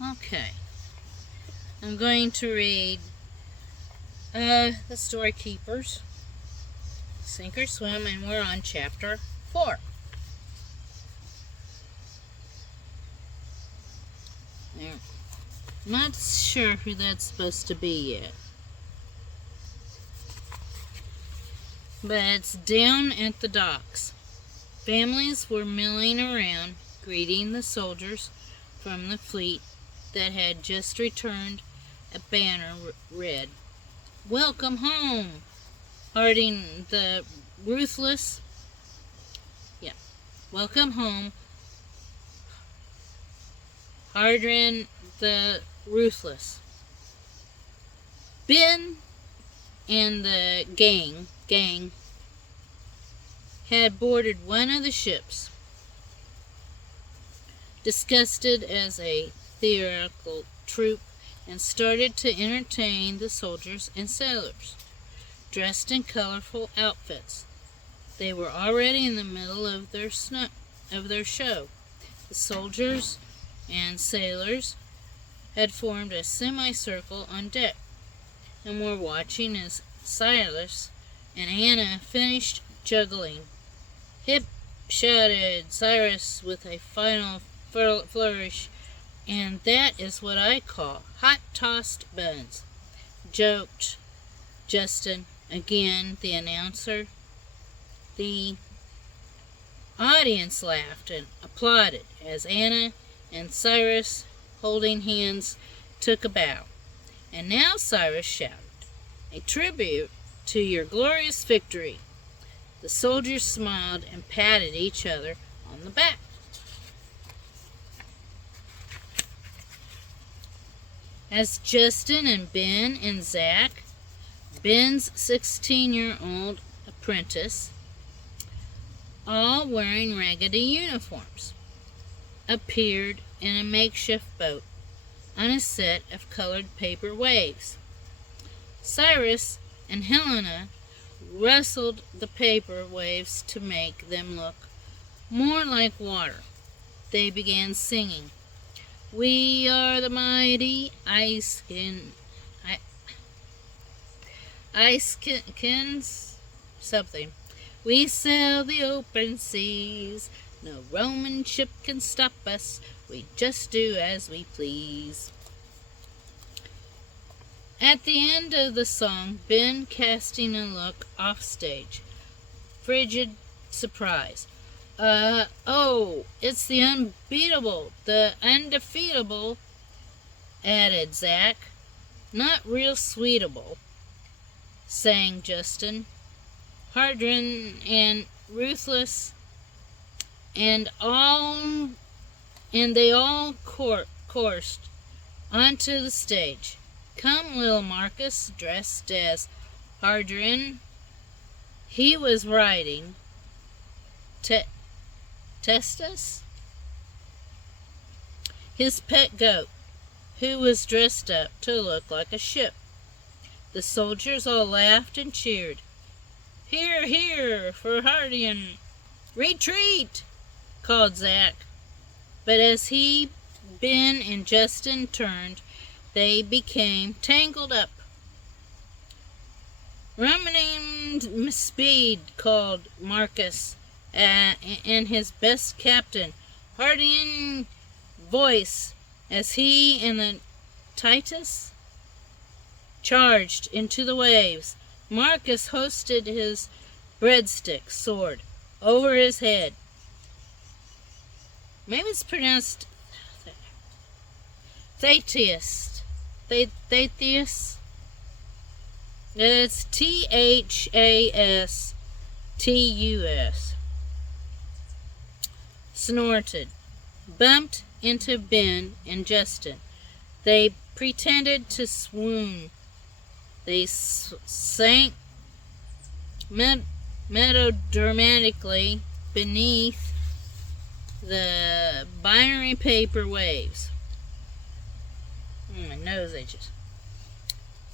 Okay, I'm going to read The Story Keepers, Sink or Swim, and we're on chapter 4. There. I'm not sure who that's supposed to be yet. But it's down at the docks. Families were milling around, greeting the soldiers from the fleet that had just returned. A banner read, "Welcome home, Harding the Ruthless." Welcome home, Hardin the Ruthless. Ben and the gang had boarded one of the ships, disgusted as a theatrical troupe, and started to entertain the soldiers and sailors, dressed in colorful outfits. They were already in the middle of their show. The soldiers and sailors had formed a semicircle on deck and were watching as Cyrus and Anna finished juggling. "Hip!" shouted Cyrus with a final flourish. "And that is what I call hot tossed buns," joked Justin, again the announcer. The audience laughed and applauded as Anna and Cyrus, holding hands, took a bow. "And now," Cyrus shouted, "a tribute to your glorious victory." The soldiers smiled and patted each other on the back. As Justin and Ben and Zach, Ben's 16-year-old apprentice, all wearing raggedy uniforms, appeared in a makeshift boat on a set of colored paper waves. Cyrus and Helena rustled the paper waves to make them look more like water. They began singing, "We are the mighty Icekins, something. We sail the open seas. No Roman ship can stop us. We just do as we please." At the end of the song, Ben casting a look off stage, frigid surprise. Oh, it's the unbeatable, the undefeatable," added Zach. "Not real sweetable," sang Justin. "Hardin and Ruthless, and they all coursed onto the stage. Come, little Marcus, dressed as Hardin. He was riding Testus, his pet goat, who was dressed up to look like a ship." The soldiers all laughed and cheered. "Hear, hear for Hardin!" "Retreat!" called Zach. But as Ben, and Justin turned, they became tangled up. "Running speed!" called Marcus, and his best captain, Hardin voice, as he and the Titus charged into the waves. Marcus hoisted his breadstick sword over his head. Maybe it's pronounced Thetis. Thetis. It's Thastus. Snorted, bumped into Ben and Justin. They pretended to swoon. They sank melodramatically beneath the binary paper waves. My nose itches.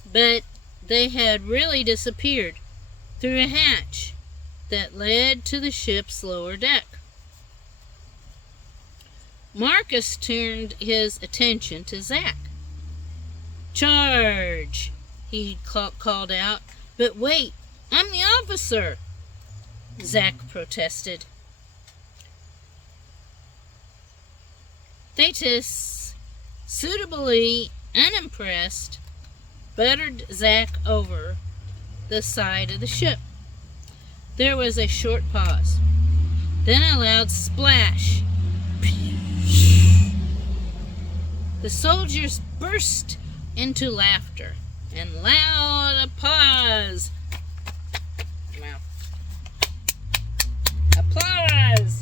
But they had really disappeared through a hatch that led to the ship's lower deck. Marcus turned his attention to Zack. "Charge!" he called out. "But wait, I'm the officer!" Zack protested. Thetis, suitably unimpressed, buttered Zack over the side of the ship. There was a short pause, then a loud splash. The soldiers burst into laughter and loud applause. Applause!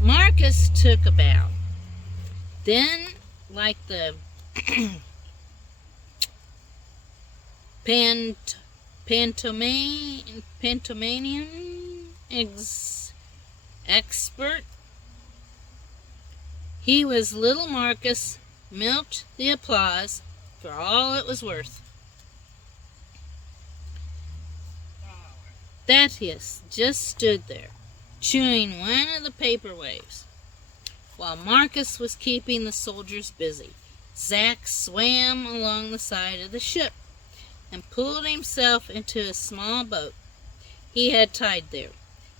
Marcus took a bow. Then, like the pantomanian expert, he was little Marcus, milked the applause for all it was worth. Thaddeus just stood there, chewing one of the paper waves. While Marcus was keeping the soldiers busy, Zack swam along the side of the ship and pulled himself into a small boat he had tied there.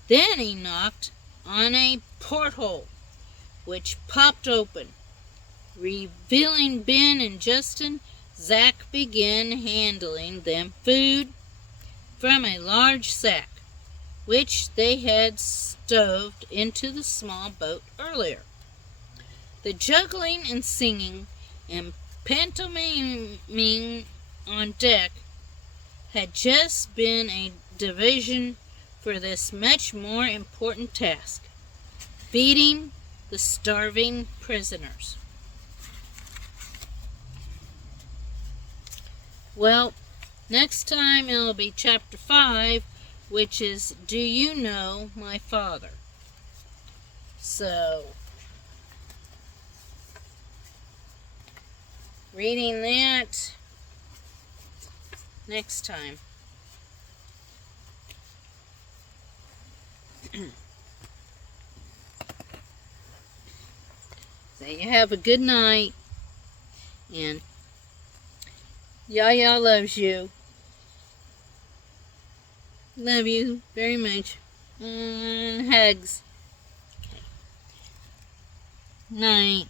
Then he knocked on a porthole, which popped open. Revealing Ben and Justin, Zack began handling them food from a large sack, which they had stowed into the small boat earlier. The juggling and singing and pantomiming on deck had just been a diversion for this much more important task: feeding the starving prisoners. Well, next time it'll be chapter 5, which is Do You Know My Father? So, reading that next time. So you have a good night, and Yaya loves you. Love you very much. Hugs. Okay. Night.